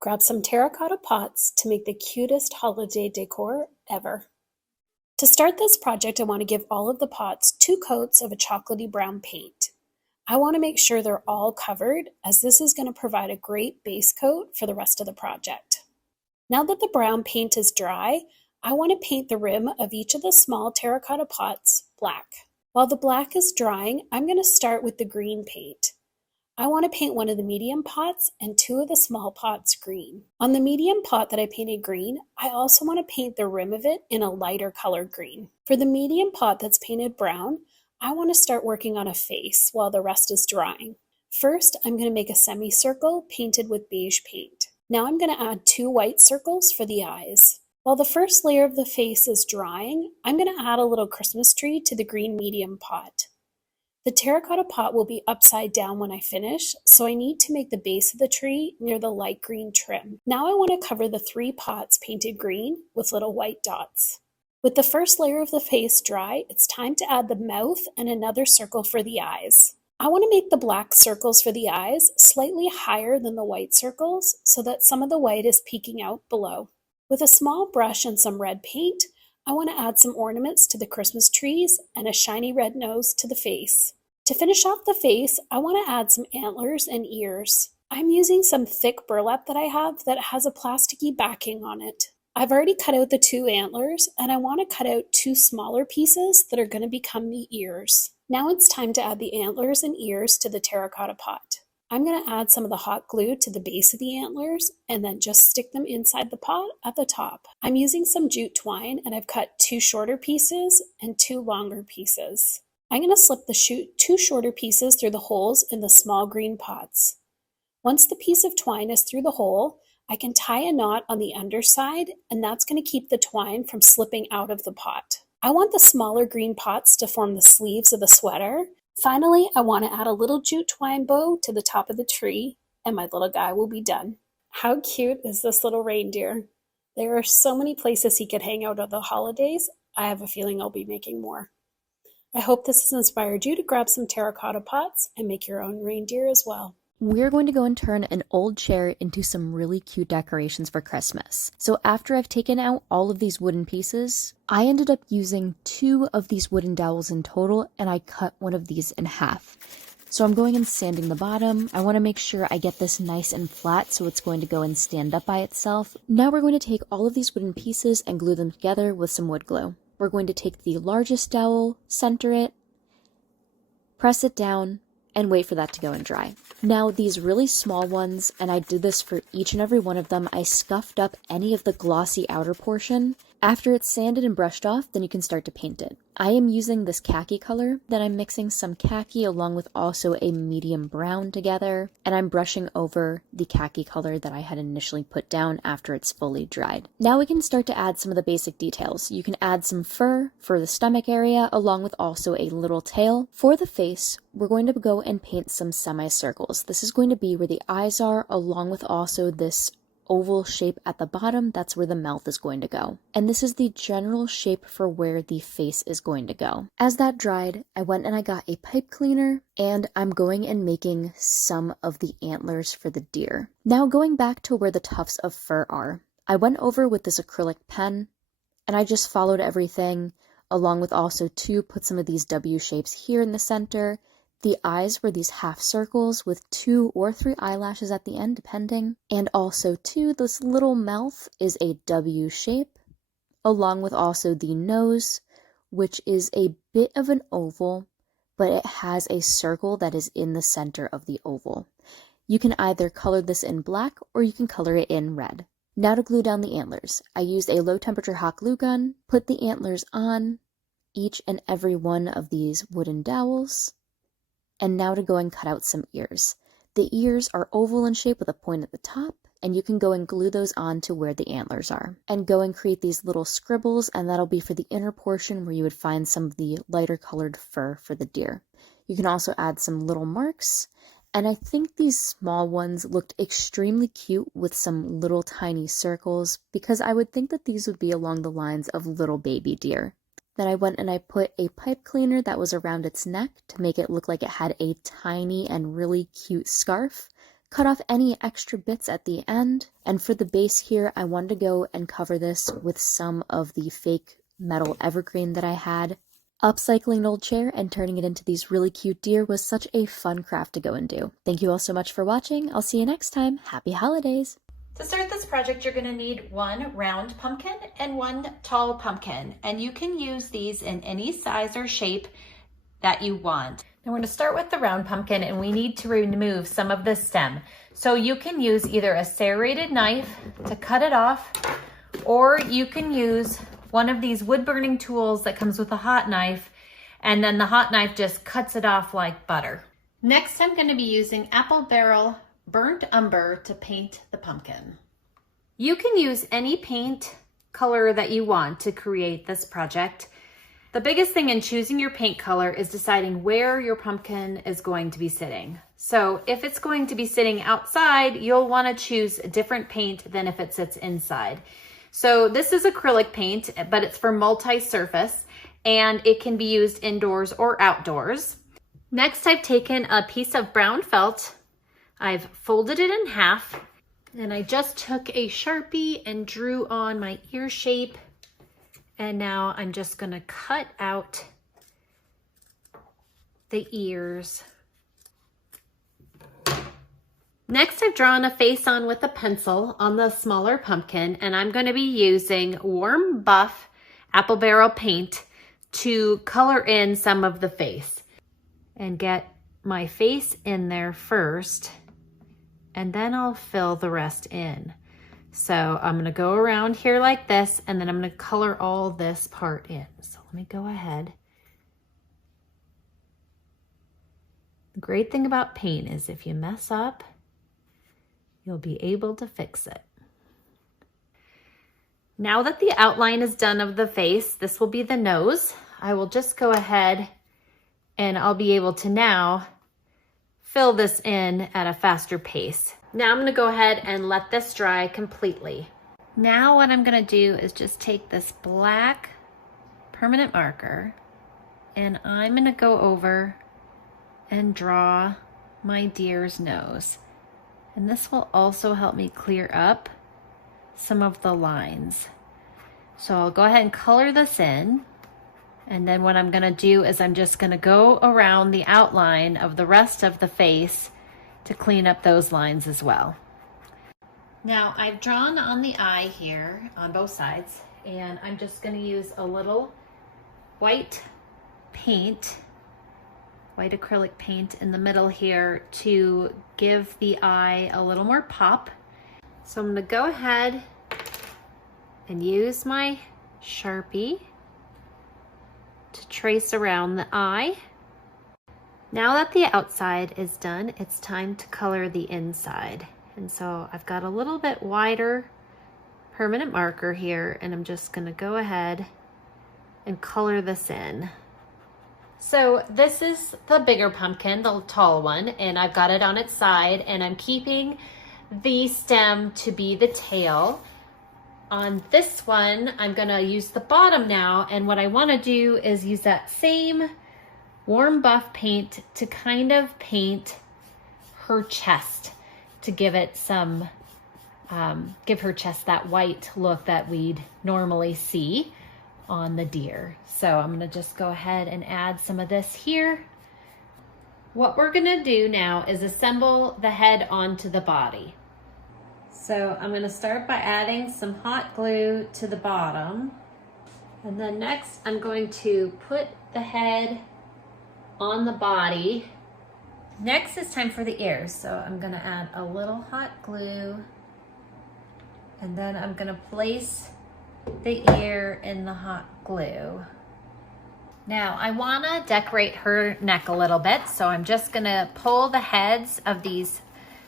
Grab some terracotta pots to make the cutest holiday decor ever. To start this project, I want to give all of the pots 2 coats of a chocolatey brown paint. I want to make sure they're all covered, as this is going to provide a great base coat for the rest of the project. Now that the brown paint is dry, I want to paint the rim of each of the small terracotta pots black. While the black is drying, I'm going to start with the green paint. I want to paint one of the medium pots and 2 of the small pots green. On the medium pot that I painted green, I also want to paint the rim of it in a lighter colored green. For the medium pot that's painted brown, I want to start working on a face while the rest is drying. First, I'm going to make a semicircle painted with beige paint. Now I'm going to add 2 white circles for the eyes. While the first layer of the face is drying, I'm going to add a little Christmas tree to the green medium pot. The terracotta pot will be upside down when I finish, so I need to make the base of the tree near the light green trim. Now I want to cover the 3 pots painted green with little white dots. With the first layer of the face dry, it's time to add the mouth and another circle for the eyes. I want to make the black circles for the eyes slightly higher than the white circles so that some of the white is peeking out below. With a small brush and some red paint, I want to add some ornaments to the Christmas trees and a shiny red nose to the face. To finish off the face, I want to add some antlers and ears. I'm using some thick burlap that I have that has a plasticky backing on it. I've already cut out the 2 antlers, and I want to cut out 2 smaller pieces that are going to become the ears. Now it's time to add the antlers and ears to the terracotta pot. I'm going to add some of the hot glue to the base of the antlers and then just stick them inside the pot at the top. I'm using some jute twine, and I've cut 2 shorter pieces and 2 longer pieces. I'm going to slip the 2 shorter pieces through the holes in the small green pots. Once the piece of twine is through the hole, I can tie a knot on the underside, and that's going to keep the twine from slipping out of the pot. I want the smaller green pots to form the sleeves of the sweater. Finally, I want to add a little jute twine bow to the top of the tree, and my little guy will be done. How cute is this little reindeer? There are so many places he could hang out over the holidays. I have a feeling I'll be making more. I hope this has inspired you to grab some terracotta pots and make your own reindeer as well. We're going to go and turn an old chair into some really cute decorations for Christmas. So after I've taken out all of these wooden pieces, I ended up using 2 of these wooden dowels in total, and I cut one of these in half. So I'm going and sanding the bottom. I want to make sure I get this nice and flat so it's going to go and stand up by itself. Now we're going to take all of these wooden pieces and glue them together with some wood glue. We're going to take the largest dowel, center it, press it down, and wait for that to go and dry. Now these really small ones, and I did this for each and every one of them, I scuffed up any of the glossy outer portion. After it's sanded and brushed off, then you can start to paint it. I am using this khaki color, then I'm mixing some khaki along with also a medium brown together, and I'm brushing over the khaki color that I had initially put down after it's fully dried. Now we can start to add some of the basic details. You can add some fur for the stomach area, along with also a little tail. For the face, we're going to go and paint some semicircles. This is going to be where the eyes are, along with also this oval shape at the bottom. That's where the mouth is going to go. And this is the general shape for where the face is going to go. As that dried, I went and I got a pipe cleaner, and I'm going and making some of the antlers for the deer. Now going back to where the tufts of fur are, I went over with this acrylic pen, and I just followed everything, along with also put some of these W shapes here in the center. The eyes were these half circles with 2 or 3 eyelashes at the end, depending. And also, this little mouth is a W shape, along with also the nose, which is a bit of an oval, but it has a circle that is in the center of the oval. You can either color this in black or you can color it in red. Now to glue down the antlers. I used a low temperature hot glue gun, put the antlers on each and every one of these wooden dowels. And now to go and cut out some ears. The ears are oval in shape with a point at the top, and you can go and glue those on to where the antlers are. And go and create these little scribbles, and that'll be for the inner portion where you would find some of the lighter colored fur for the deer. You can also add some little marks, and I think these small ones looked extremely cute with some little tiny circles, because I would think that these would be along the lines of little baby deer. Then I went and I put a pipe cleaner that was around its neck to make it look like it had a tiny and really cute scarf cut off any extra bits at the end. And for the base here, I wanted to go and cover this with some of the fake metal evergreen that I had. Upcycling an old chair and turning it into these really cute deer was such a fun craft to go and do. Thank you all so much for watching. I'll see you next time. Happy holidays! To start this project, you're going to need one round pumpkin and one tall pumpkin, and you can use these in any size or shape that you want. Now we're going to start with the round pumpkin, and we need to remove some of the stem. So you can use either a serrated knife to cut it off, or you can use one of these wood burning tools that comes with a hot knife, and then the hot knife just cuts it off like butter. Next, I'm going to be using apple barrel burnt umber to paint the pumpkin. You can use any paint color that you want to create this project. The biggest thing in choosing your paint color is deciding where your pumpkin is going to be sitting. So if it's going to be sitting outside, you'll want to choose a different paint than if it sits inside. So this is acrylic paint, but it's for multi-surface, and it can be used indoors or outdoors. Next, I've taken a piece of brown felt. I've folded it in half, and I just took a Sharpie and drew on my ear shape. And now I'm just going to cut out the ears. Next, I've drawn a face on with a pencil on the smaller pumpkin, and I'm going to be using warm buff apple barrel paint to color in some of the face and get my face in there first, and then I'll fill the rest in. So I'm going to go around here like this, and then I'm going to color all this part in. So let me go ahead. The great thing about paint is if you mess up, you'll be able to fix it. Now that the outline is done of the face, this will be the nose. I will just go ahead and I'll be able to now fill this in at a faster pace. Now I'm going to go ahead and let this dry completely. Now what I'm going to do is just take this black permanent marker, and I'm going to go over and draw my deer's nose. And this will also help me clear up some of the lines. So I'll go ahead and color this in. And then what I'm going to do is I'm just going to go around the outline of the rest of the face to clean up those lines as well. Now I've drawn on the eye here on both sides, and I'm just going to use a little white paint, white acrylic paint in the middle here to give the eye a little more pop. So I'm going to go ahead and use my Sharpie to trace around the eye. Now that the outside is done, it's time to color the inside. And so I've got a little bit wider permanent marker here, and I'm just going to go ahead and color this in. So this is the bigger pumpkin, the tall one, and I've got it on its side, and I'm keeping the stem to be the tail. On this one, I'm going to use the bottom now, and what I want to do is use that same warm buff paint to kind of paint her chest, to give it some, give her chest that white look that we'd normally see on the deer. So I'm going to just go ahead and add some of this here. What we're going to do now is assemble the head onto the body. So I'm going to start by adding some hot glue to the bottom. And then next I'm going to put the head on the body. Next it's time for the ears. So I'm going to add a little hot glue, and then I'm going to place the ear in the hot glue. Now I want to decorate her neck a little bit, so I'm just going to pull the heads of these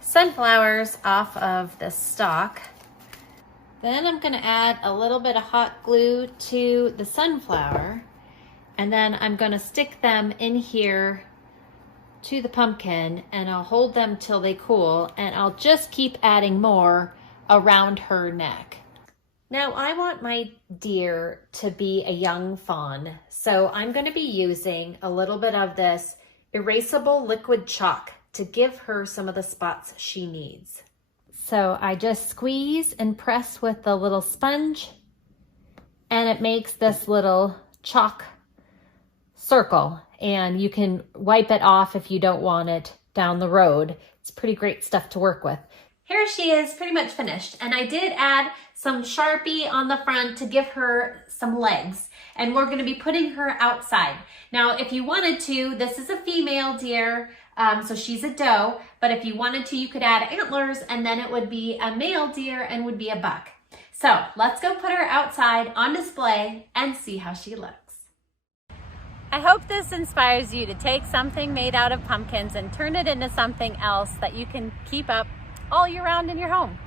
sunflowers off of the stalk. Then I'm going to add a little bit of hot glue to the sunflower, and then I'm going to stick them in here to the pumpkin, and I'll hold them till they cool, and I'll just keep adding more around her neck. Now I want my deer to be a young fawn, so I'm going to be using a little bit of this erasable liquid chalk to give her some of the spots she needs. So I just squeeze and press with the little sponge, and it makes this little chalk circle, and you can wipe it off if you don't want it down the road. It's pretty great stuff to work with. Here she is, pretty much finished. And I did add some Sharpie on the front to give her some legs. And we're gonna be putting her outside. Now, if you wanted to, this is a female deer, so she's a doe, but if you wanted to, you could add antlers, and then it would be a male deer and would be a buck. So let's go put her outside on display and see how she looks. I hope this inspires you to take something made out of pumpkins and turn it into something else that you can keep up all year round in your home.